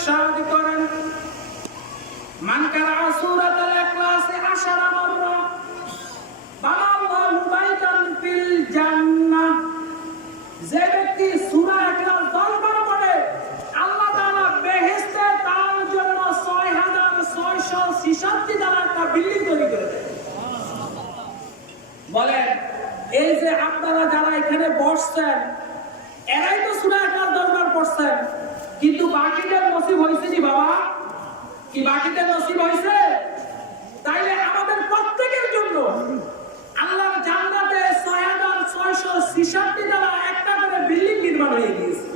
ইরশাদ করেন মান কারা সূরাতুল ইখলাসে 10 মাররা বানাল্লাহু বাইতান ফিল জান্নাহ, যে ব্যক্তি সূরা ইখলাস 10 বার পড়ে আল্লাহ তাআলা বেহেশতে তার জন্য 6666 দ্বারা একটা বিল্ডিং তৈরি করে দেয়। বলেন এই যে আপনারা যারা এখানে বসছেন এরাই তো সূরা ইখলাস 10 বার পড়ছেন, কিন্তু বাকিদের নসিব হইছে নি বাবা? কি বাকিদের নসিব হইছে? তাইলে আমাদের প্রত্যেকের জন্য আল্লাহর জান্নাতে 6666 দ্বারা একটা করে বিল্ডিং নির্মাণ হয়ে গিয়েছে।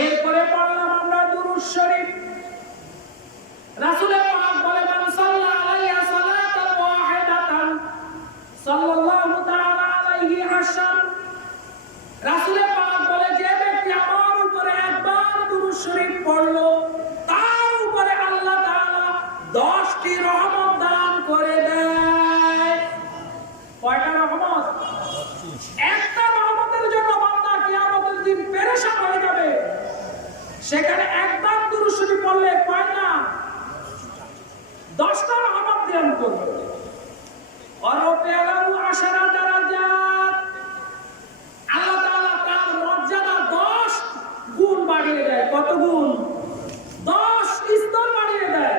এরপরে পড়লাম আমরা দুরূদ শরীফ। রাসূল পাক বলে মান সাল্লা আলাইহি সালাতান ওয়াহিদাতান সাল্লাল্লাহু তাআলা আলাইহি আশার। রাসূল পাক বলে যে ব্যক্তি আমার উপরে একবার দুরূদ শরীফ পড়লো তার উপরে আল্লাহ তাআলা 10টি রহমত দান করে দেয়। কয়টা রহমত? একটা রহমতের জন্য বান্দা কিয়ামতের দিন পেরেশান হয়ে যাবে। সেখানে একবার দুরূদ শরীফ পড়লে কয়টা? 10টা রহমত দান করবে। আর পেলারু আশারা দারাজাত, আল্লাহ তাআলা তার মর্যাদা 10 গুণ বাড়িয়ে দেয়। কত গুণ? 10 স্তর বাড়িয়ে দেয়।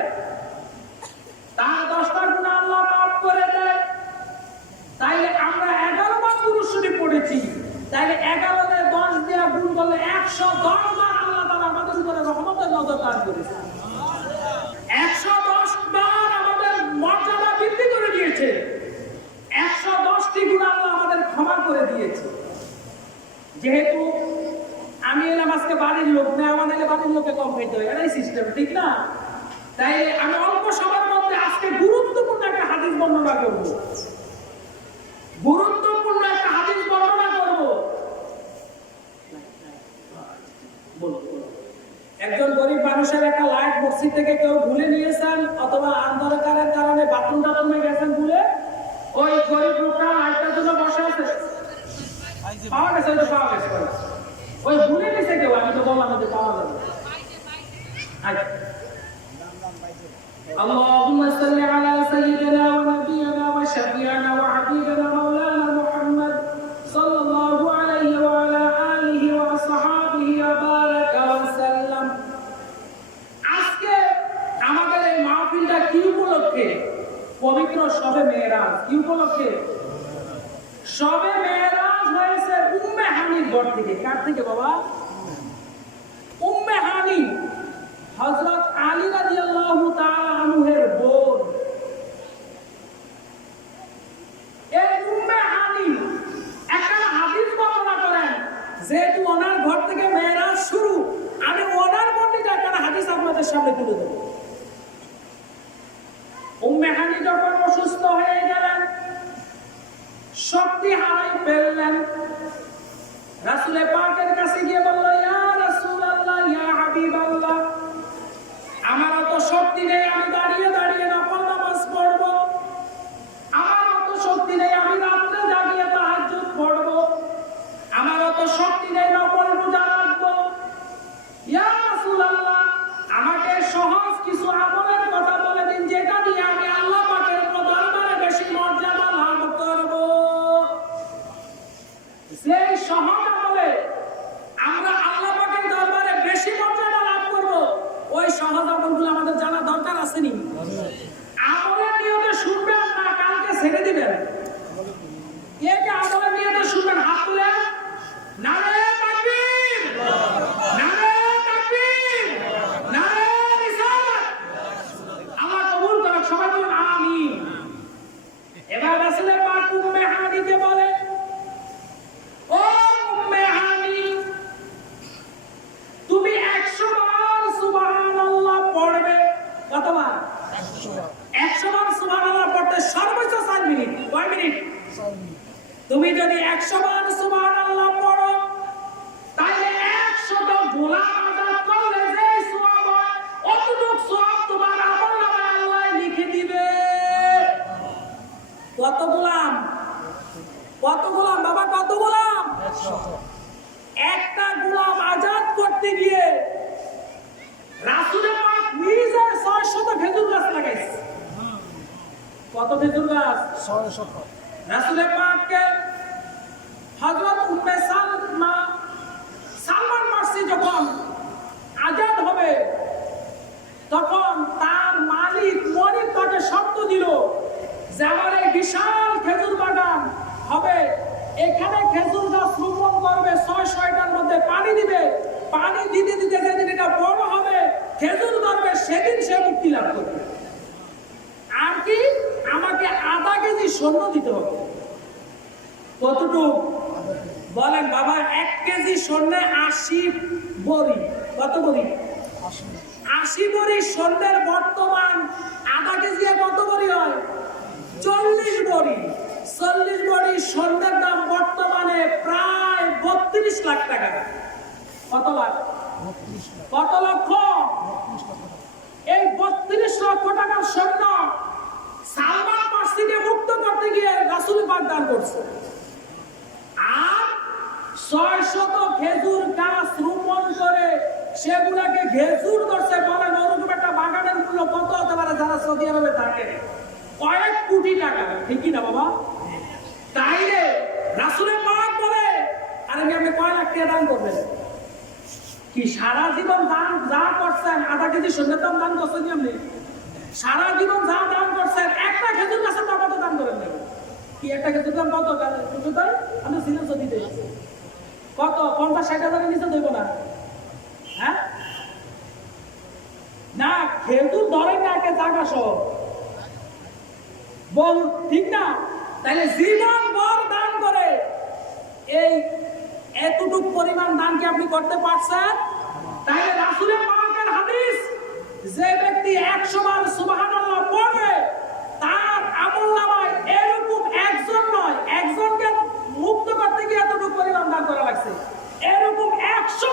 তার 10টা গুনাহ আল্লাহ মাফ করে দেয়। তাইলে আমরা 11 বার দুরূদ শরীফ পড়েছি, তাইলে 11 রে 10 দিয়ে গুণ করলে 110 বার আল্লাহ তাআলা আমাদের উপরে রহমতের নজর দান করেছে। 110 বার আমাদের মর্যাদা বৃদ্ধি করে দিয়েছে। 110টি গুনাহ আল্লাহ আমাদের ক্ষমা করে দিয়েছে। যেহেতু আমি এলাম আজকে বাড়ির লোক, মেহমান এলে বাড়ির লোকে কম খাইতে হয়, এটাই সিস্টেম, ঠিক না? তাই আমি অল্প সময়ের মধ্যে আজকে গুরুত্বপূর্ণ একটা হাদিস বর্ণনা করব। গুরুত্বপূর্ণ একটা হাদিস বর্ণনা করব। একজন গরিব মানুষের একটা লাইট মসজিদ থেকে কেউ ভুলে নিয়েছেন, অথবা অন্ধকারের কারণে বাথরুম টাথরুমে গেছেন ভুলে, ওই গরিব লোকটা লাইটটার জন্য বসে আছে, পাওয়া গেছে, ওই তো পাওয়া গেছে, ওই ভুলে নিছে কেউ, আমি তো বললাম যে পাওয়া যাবে। اللهم صل على سيدنا ونبينا وشفيعنا وحبيبنا مولانا محمد صلى الله عليه وعلى آله وصحبه وبارك وسلم। আজকে আমাদের এই মাহফিলটা কি উপলক্ষে? পবিত্র শবে মেরাজ। কি উপলক্ষে? শবে মেরাজ হয়েছে উম্মে হানির ঘর থেকে। কার থেকে বাবা? উম্মে হানি হযরত আলী রাদিয়াল্লাহু তাআলা আনহুর বোন। এই উম্মে হানি একটা হাদিস বর্ণনা করেন, যেহেতু ওনার ঘর থেকে মেরাজ শুরু, আমি ওনার বর্ণিত একটা হাদিস আপনাদের সামনে তুলে দেব। উম্মে হানি যখন অসুস্থ হয়ে গেলেন, শক্তি হারাই ফেললেন, রাসূল পাকের কাছে গিয়ে বলল, ইয়া রাসূলুল্লাহ, ইয়া হাবিবাল্লাহ, আমার অত শক্তি নেই আমি দাঁড়িয়ে দাঁড়িয়ে নফল নামাজ পড়ব, আমার অত শক্তি নেই আমি রাত্রে জাগিয়ে তাহাজ্জুদ পড়ব, আমার অত শক্তি নেই নফল রোজা রাখবো। ইয়া রাসূলুল্লাহ, আমাকে সহজ কিছু আমলের কথা বলে দিন, যেটা দিয়ে আমি আল্লাহ পাকের দরবারে বেশি মর্যাদা লাভ করব। সেই সহজ আমলে আমরা আল্লাহ পাকের দরবারে বেশি মর্যাদা লাভ করব, ওই সহজ আমলগুলো আমাদের জানা দরকার আছে নি? আমলের নিয়তে শুনবেন না কালকে ছেড়ে দিবেন? কে কে আমলের নিয়তে শুনবেন? হাত তুলে। নারে তাকবীর, নারে তাকবীর, নারে রিসালাত। আল্লাহ কবুল করুন, সবাই বলুন আমিন। এবার রাসূল পাক উম্মে হানিকে বলে, ও উম্মে হানি, তুমি 100 বার সুবহানাল্লাহ পড়বে। কতবার? 100 বার সুবহানাল্লাহ পড়তে সর্বোচ্চ 4 মিনিট। কয় মিনিট? 4 মিনিট। তুমি যদি 100 বার সুবহানাল্লাহ পড়ো, তাহলে 100টা গোলাম আযাদ করলে যে সওয়াব হয়, অতটুকু সওয়াব তোমার আমলনামায় আল্লাহ লিখে দিবে। কত গোলাম? কত গোলাম বাবা? কত গোলাম? 100। একটা গোলাম আযাদ করতে গিয়ে রাসূলের পাক নিজে 600 খেজুর গাছ লাগাইছে। কত খেজুর গাছ? 600। রাসূলের পাককে হযরত উম্মে সালমান ফার্সি যখন আজাদ হবে তখন তার মালিক মনিব তাকে শর্ত দিল যে আমার এই বিশাল খেজুর বাগান হবে, এখানে খেজুর গাছ রোপণ করবে, 600টার মধ্যে পানি দিবে, পানি দিতে দিতে যেদিন এটা বড় হবে খেজুর ধরবে সেদিন সে মুক্তি লাভ করবে। আর কি আমাকে আধা কেজি স্বর্ণ দিতে হবে। কতটুকু বলেন বাবা? 1 কেজি স্বর্ণে 80 বড়ি। কত বড়ি? 80 বড়ি স্বর্ণের বর্তমান আধা কেজি কত বড়ি হয়? 40 বড়ি। 40 বড়ি স্বর্ণের দাম বর্তমানে প্রায় 32 লাখ টাকা। কত লাখ? কত লক্ষ? এই 32 লক্ষ টাকার স্বর্ণ সালমান ফার্সিকে মুক্ত করতে গিয়ে রাসূল পাক দান করছে। আর 600 খেজুর গাছ রোপণ করে সেগুলাকে খেজুর ধরছে। বলেন ওরকম একটা বাগানের মূল্য কত হতে পারে যারা সৌদি আরবে থাকে? কয়েক কোটি টাকা। ঠিক কি না বাবা? তাইলে রাসূলের পাক বলে আরে আপনি কয় লাখ টাকা দান করবেন? কি সারা জীবন দান যা করছেন আধা কেজি সোনার দাম দান করছেন? আপনি সারা জীবন যা দান করছেন একটা খেজুর গাছের দাম কত দান করেন? কি একটা খেজুর দাম কত? আমি সিনেস দিতে কত 50-60 হাজারের নিচে দেবো না। হ্যাঁ না, খেজুর ধরেন না একে জায়গা সহ বল, ঠিক না? তাহলে জীবন ভর দান করে এই এতটুক পরিমাণ দান কি আপনি করতে পারছেন? তাহলে রাসূলের পাকের হাদিস, যে ব্যক্তি 100 বার সুবহানাল্লাহ পড়বে তার আমলনামায় এরকম একজন নয়, একজনকে মুক্ত করতে গিয়ে এতটুকু পরিমাণ দান করা লাগছে। এরকম 100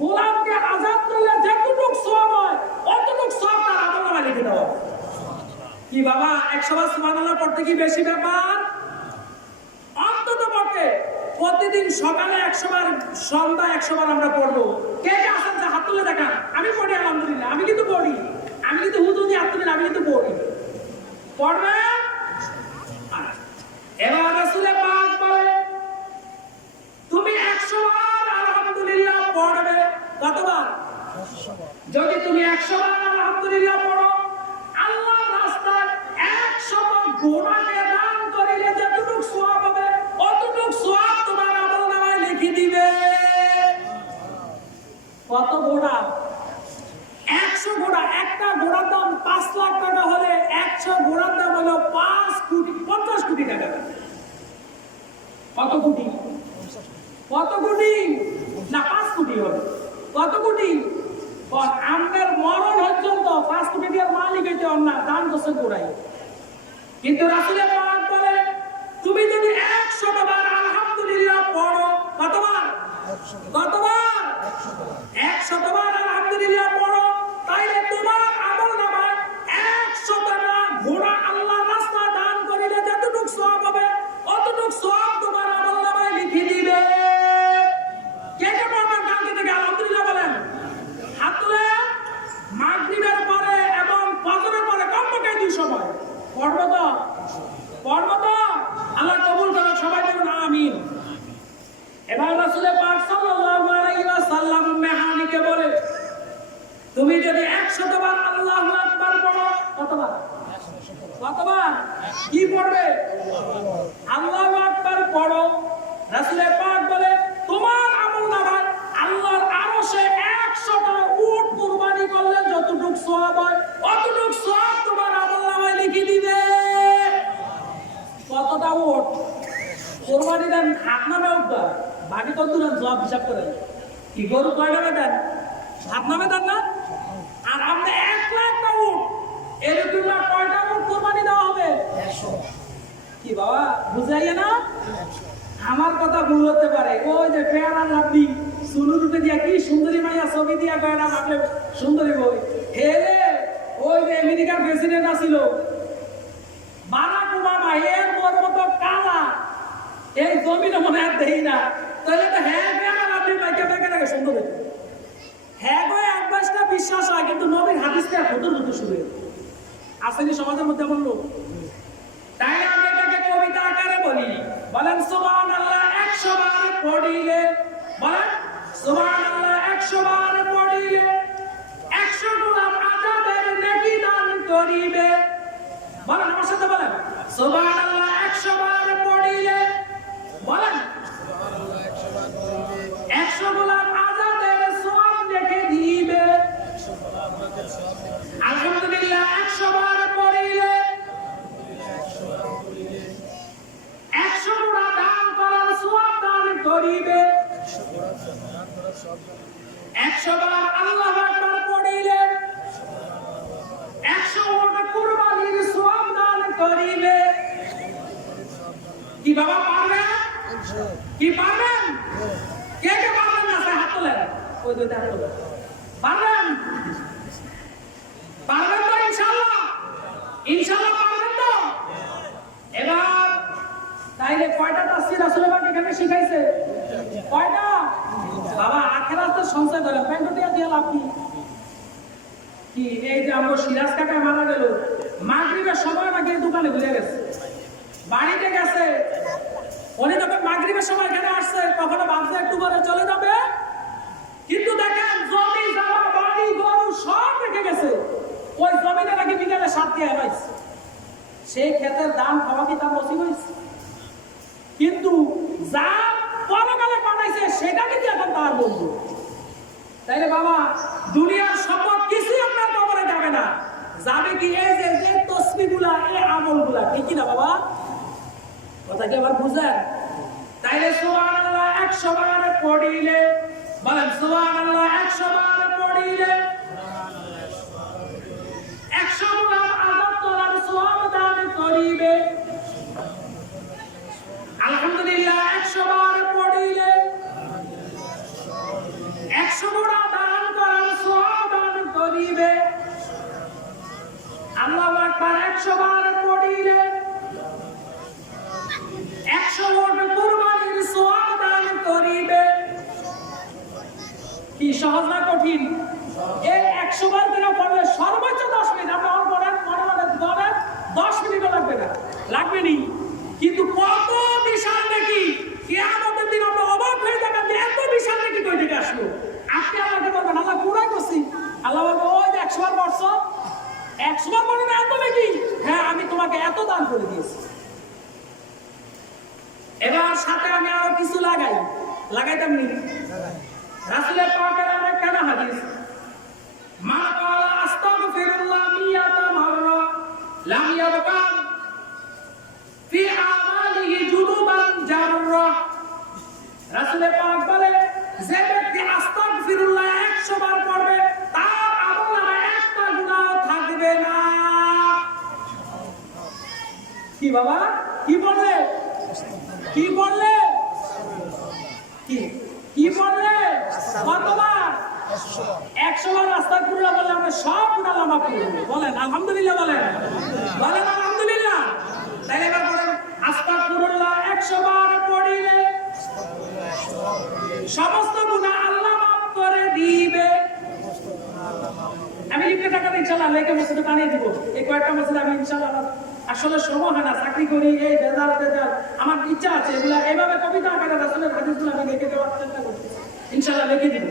গোলামকে আজাদ করলে যেটুকু সওয়াব হয় অতটুকু সওয়াব তার আমলনামায় লিখে দেওয়া। কি বাবা 100 বার সুবহানাল্লাহ পড়তে কি বেশি ব্যাপার? অন্তত পক্ষে প্রতিদিন সকালে 100 বার, সন্ধ্যা 100 বার আমরা পড়বো। কে কে আছেন যে হাত তুলে দেখান? আমি পড়ি আলহামদুলিল্লাহ। আমি কিন্তু পড়ি, আমি কিন্তু হুজুর দিয়ে হাত তুলি, আমি কিন্তু পড়ি। পড়বেন? এবার রাসূলের পাক বলে তুমি 100 বার আলহামদুলিল্লাহ পড়বে। কতবার? যদি তুমি 100 বার আলহামদুলিল্লাহ পড়ো, আল্লাহর রাস্তায় 100 ঘোড়াকে দান করিলে যতটুকু সওয়াব হবে অতটুকু সওয়াব তোমার আমলনামায় লিখে দিবে। কত ঘোড়া? 100 ঘোড়া। একটা ঘোড়ার দাম 5 লাখ টাকা হলে 100 ঘোড়ার দাম হলো 50 কোটি টাকা। কত কোটি? কত কোটি? না 5 কোটি হবে। কত কোটি? আমাদের মরণ পর্যন্ত 5 কোটি টাকার মালিক হইতে হন না, দান করছেন ঘোড়াই। কিন্তু রাসূলের পাক বলে তুমি যদি 100 বার আলহামদুলিল্লাহ পড়ো, কতবার? কতবার? 100 বার আলহামদুলিল্লাহ পড়ো, তাইলে তোমার আমলনামায় 100টা ঘোড়া আল্লাহর রাস্তায় দান করিলে যতটুকু সওয়াব হবে অতটুকু সওয়াব তোমার আমলনামায় লিখে দিবে। কে কে পড়বেন কালকে থেকে আলহামদুলিল্লাহ বলেন? হাত তুলে। মাগরিবের পরে এবং ফজরের পরে কমপক্ষে 2 সময় পড়বো তো? পড়বো তো? আল্লাহ কবুল করুন, সবাই বলুন আমিন। এবার রাসূলের পাক সাল্লাল্লাহু আলাইহি ওয়াসাল্লাম মেহানিকে বলে তুমি যদি 100 বার আল্লাহু আকবার পড়ো, কতবার? কতবার? কি পড়বে? আল্লাহু আকবার পড়ো। রাসূলের পাক বলে তোমার আমলনামায় আল্লাহর আরশে 100টা উট কুরবানি করলে যতটুকু সওয়াব হয় অতটুকু সওয়াব তোমার আমলনামায় লিখে দিবে। কতটা উট কুরবানি দেন? হাত নামে উঠবা, বাকি কত দূর জবাব হিসাব করেন। কি গরু কয় নামে দেন? হাত নামে দেন না? আর আপনি 1 লাখটা উট, এরকম কয়টা উট কুরবানি দেওয়া হবে? 100। কি বাবা বুঝাইয়া না? আমার কথা ভুল হতে পারে। ওই যে পেয়ারা লাভলি সুনুর রূপে দিয়া কি সুন্দরী মাইয়া ছবি দিয়া কয় না আপনি সুন্দরী বই হেলে। ওই যে আমেরিকার প্রেসিডেন্ট আছিল বারাক ওবামা, এর মতো কালা এই জমিনে মনে আর দেই না। তাহলে তো হ্যাঁ পেয়ারা লাভলি বাইকে বাইকে বিশ্বাস হয়, কিন্তু নবীর হাদিস থেকে হুতুর হুতুর শুরু আসেনি সমাজের মধ্যে এমন লোক। তাই আমি এটাকে কবিতা আকারে বলি। বলেন সুবহানাল্লাহ 100 বার পড়িলে, বলেন সুবহানাল্লাহ 100 বার পড়িলে 100 গোলাম আজাদের নেকি দান করিবে। বলেন আমার সাথে বলেন সুবহানাল্লাহ 100 বার পড়িলে, বলেন 100 গোলাম আজাদের সওয়াব রেখে দিবে। আলহামদুলিল্লাহ 100 বার পড়িলে 100 গুণা দান করার সওয়াব দান করিবে। 100 বার আল্লাহু আকবার পড়িলে 100 ওট কুরবানির সওয়াব দান করিবে। কি বাবা পারবেন? কি পারবেন? কে কে পারবেন না? হাত তোলেন, ওই দুইটা হাত তোলেন। পারবেন? পারবেন তো ইনশাআল্লাহ? ইনশাআল্লাহ পারবেন তো? এবার তাইলে কয়টা তাফসীর রাসূলুল্লাহ পাক এখানে শিখাইছে? কয়টা? বাবা আখিরাতে সঞ্চয় করেন, পেন্ডটিয়া দিয়ে লাভ কি? এই যে আমরা সিরাজ কাকা মারা গেল, মাগরিবের সময় নাকি দোকানে ঘুরে গেছে, বাড়িতে গেছে। উনি যখন মাগরিবের সময় এখানে আসছে, কখনো ভাবছে একটু পরে চলে যাবে, কিন্তু দেখেন জমি জামা বাড়ি গরু সব রেখে গেছে। ওই জমিনে নাকি বিকেলে 7 দিয়ে আইছে। সেই ক্ষেতের দাম খাওয়া কি তার নসিব হয়েছে? কিন্তু যা পরকালে বানাইছে সেটা কিন্তু এখন তার বন্ধু। তাইলে বাবা দুনিয়ার সম্পদ কিছুই আপনার কবরে যাবে না, যাবে কি এই যে তসবিহগুলা, এই আমলগুলা, ঠিক কি না বাবা? কথা কি আবার বুঝেন? তাইলে সুবহানাল্লাহ 100 বার পড়িলে, বলেন সুবহানাল্লাহ 100 বার পড়িলে 100 গুণা আযাব করার সওয়াব দান করিবে। আলহামদুলিল্লাহ 100 বার পড়িলে 100 গুণা দান করার সওয়াব দান করিবে। আল্লাহু আকবার 100 বার পড়িলে 100 ওট কুরবানির সওয়াব দান করিবে। কি সহজ না কঠিন? এই 100 বার করে পড়লে সর্বোচ্চ 10 মিনিট, আমরা অন করেন মনে মনে ধরেন 10 মিনিটও লাগবে না, লাগবে নি, কিন্তু কত বিশাল নাকি কিয়ামতের দিন আমরা অবাক হয়ে যাবেন যে এত বিশাল নাকি কই থেকে আসলো। আপনি আমাকে বলবেন আল্লাহ পুরাই করছি, আল্লাহ বলবে ওই যে 100 বার পড়ছো, 100 বার পড়ো না এত নাকি? হ্যাঁ আমি তোমাকে এত দান করে দিয়েছি। এবার সাথে আমি আরো কিছু লাগাইতাম নি। রাসূলের পাকের আরেকখানা হাদিস, মান ক্বালা আস্তাগফিরুল্লাহ মিয়াতা মাররা লাম ইয়াবকা ফি আমালিহি জুনুবান জাররা। রাসূলের পাক বলে যে ব্যক্তি আস্তাগফিরুল্লাহ 100 বার পড়বে তার আমলনামায় একটা গুনাহ থাকবে না। কি বাবা? কি বললে? কি বললে? কি বললে? কতবার? 100 বার আস্তাগফিরুল্লাহ বললে আমরা সব গুনাহ মাফ করে দেব। বলেন আলহামদুলিল্লাহ, বলেন বলেন আলহামদুলিল্লাহ। তাইলে এবার বলেন আস্তাগফিরুল্লাহ 100 বার পড়িলে সমস্ত গুনাহ আল্লাহ মাফ করে দিবে। আমি লিখে টাকা ইনশাআল্লাহ লেখে মসজিদে টানিয়ে দিব। এই কয়েকটা মসজিদ আমি ইনশাআল্লাহ, আসলে সময় হয় না, চাকরি করি, এই বেজার আমার ইচ্ছা আছে এগুলা এইভাবে কবিতা আকারে রাসূলের হাদিসগুলো আমি লিখে দেওয়ার চেষ্টা করছি, ইনশাআল্লাহ লিখে দিব।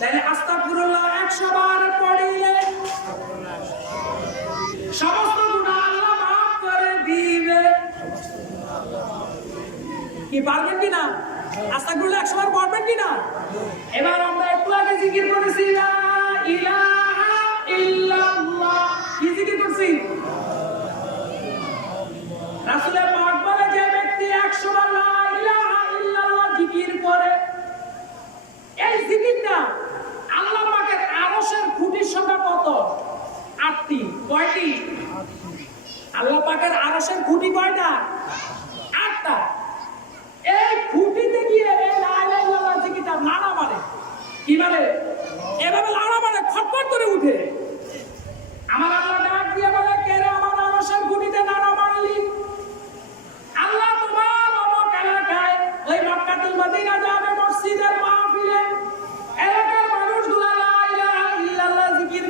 তাইলে আস্তাগফিরুল্লাহ 100 বার পড়িলে সমস্ত গুনাহ আল্লাহ মাফ করে দিবে। কি পারবেন কি না? আস্তাগফিরুল্লাহ 100 বার পড়বেন কি না? এবার আমরা একটু আগে জিকির করেছি লা ইলাহা ইল্লাল্লাহ। কি জিকির করছি? রাসূলের পাক বলে যে ব্যক্তি 100 বার লা ইলাহা ইল্লাল্লাহ জিকির করে, এই জিকিরটা আল্লাহ পাকের আরশের খুঁটির সংখ্যা কত? 8টি। কয়টি? আল্লাহ পাকের আরশের খুঁটি কয়টা? 8টা। এই খুঁটিতে গিয়ে এই লা ইলাহা ইল্লাল্লাহ জিকিরটা নাড়া মারে। কি মারে? এভাবে নাড়া মারে, খটখট করে উঠে। আমার আল্লাহ ডাক দিয়ে বলে কে রে আমার আরশের খুঁটিতে নাড়া মারলি? আল্লাহ তোমার অমুক এলাকায় ওই মক্কাতুল মদিনা জামে মসজিদের মাহফিলে এলাকার মানুষগুলো লা ইলাহা ইল্লাল্লাহ জিকির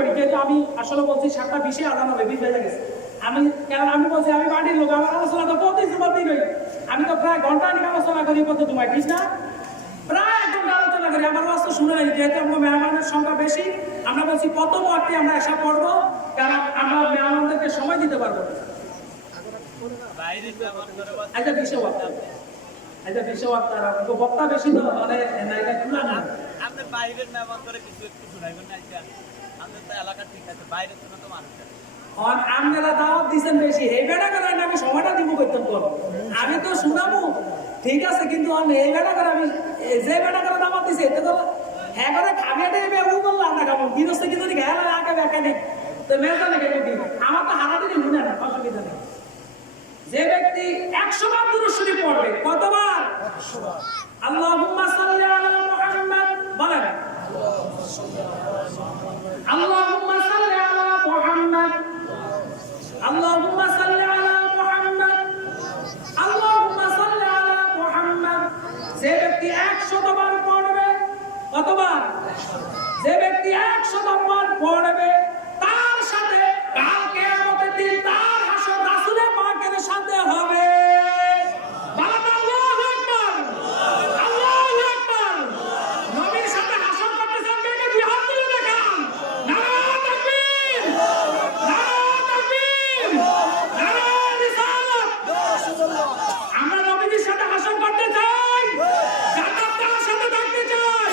করি, যেহেতু আমি আসলে বলছি 7:20 আজান হবে, 20 বেজে গেছে। কারণ আমি বলছি আমি বাড়ির লোক, আমার আলোচনা তো প্রতি জুমার দিন হই। আমি তো প্রায় ঘন্টা নিয়ে আলোচনা করি প্রতি জুমায়, ঠিক না? প্রায় 1 ঘন্টা আলোচনা করি। আমার ওয়াজ তো শুনে নাই, যেহেতু আমরা মেহমানের সংখ্যা বেশি, আমরা বলছি প্রথম ওয়াক্তে আমরা এসা পড়বো, কারণ আমরা মেহমানদেরকে সময় দিতে পারবো। আচ্ছা 20 ওয়াক্ত, আচ্ছা 20 ওয়াক্ত আর বক্তা বেশি তো মানে নাইকা খুলা না। আপনি বাইরের মেহমান করে কিছু একটু শুনাইবেন না? আমাদের তো এলাকা ঠিক আছে, বাইরের জন্য তো মানুষ আছে। আর আপনারা দাওয়াত দিচ্ছেন বেশি, এই বেড়া করে আমি সময়টা দিব করতাম তো, আমি তো শুনাবো ঠিক আছে, কিন্তু এই বেড়া করে আমি যে বেড়া করে দাওয়াত দিছে এতে তো হ্যাঁ করে খাবিয়াটা ও বললাম না খাবো গৃহস্থ কিন্তু গেলে আঁকা ব্যাখ্যা নেই তো মেজা লেগে যদি আমার তো হারাদিনই মনে না, অসুবিধা নেই। যে ব্যক্তি 100 বার দুরূদ শরীফ পড়বে, কতবার? আল্লাহুম্মা সাল্লি আলা মুহাম্মাদ, বলেন আল্লাহুম্মা সাল্লি আলা মুহাম্মাদ, আল্লাহুম্মা সাল্লি আলা মুহাম্মাদ, আল্লাহুম্মা সাল্লি আলা মুহাম্মাদ। যে ব্যক্তি 100 বার পড়বে, কতবার? যে ব্যক্তি 100 বার পড়বে, তার সাথে কাল কিয়ামতের দিন তার হাসর রাসূলের পাকের সাথে হবে। আল্লাহু আকবার, আল্লাহু আকবার। নবীর সাথে হাসর করতেছেন, দেখে দুই হাত তুলে দেখান। নারে তাকবীর, নারে তাকবীর, নারে রিসালাত। আমরা নবীর সাথে হাসর করতে চাই, জান্নাত তার সাথে থাকতে চাই।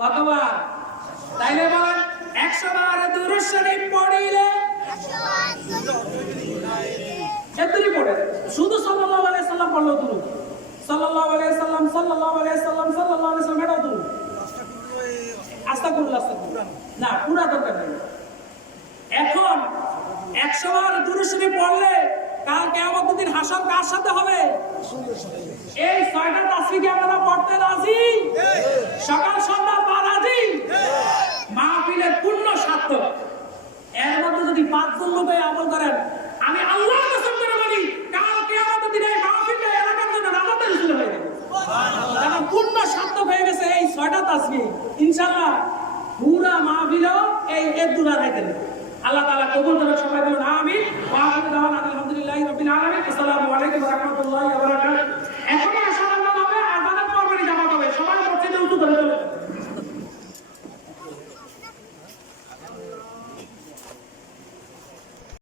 কতবার? তাইলে বলেন 100 বার দুরূদ শরীফ পড়িলে এতরি পড়ে, শুধু সাল্লাল্লাহু আলাইহি সাল্লাম পড়লো দুরূদ, সাল্লাল্লাহু আলাইহি সাল্লাম, সাল্লাল্লাহু আলাইহি সাল্লাম, সাল্লাল্লাহু আলাইহি সাল্লাম, এটাও দুরূদ। আস্তাগফিরুল্লাহ, আস্তাগফিরুল্লাহ, না পুরা দরকার নেই। এখন 100 বার দুরূদ শরীফ পড়লে কাল কিয়ামতের দিন হাসর কার সাথে হবে? এই 6টা তাসবিহ কি আপনারা পড়তে রাজি? সকাল সন্ধ্যা পা রাজি? মাহফিলের পূর্ণ সার্থক। এর মধ্যে যদি 5 জন লোক আমল করেন, আমি আল্লাহর কসম করে বলি কাল কিয়ামতের দিনে এই মাহফিলটা এলাকার জন্য রাহমতের শুরু হয়ে যাবে। কারণ পূর্ণ সার্থক হয়ে গেছে এই 6টা তাসবিহ। ইনশাআল্লাহ পুরা মাহফিলও এই এর দুরা রাইতেন। আল্লাহ তাআলা কবুল করুন, সবাই বলুন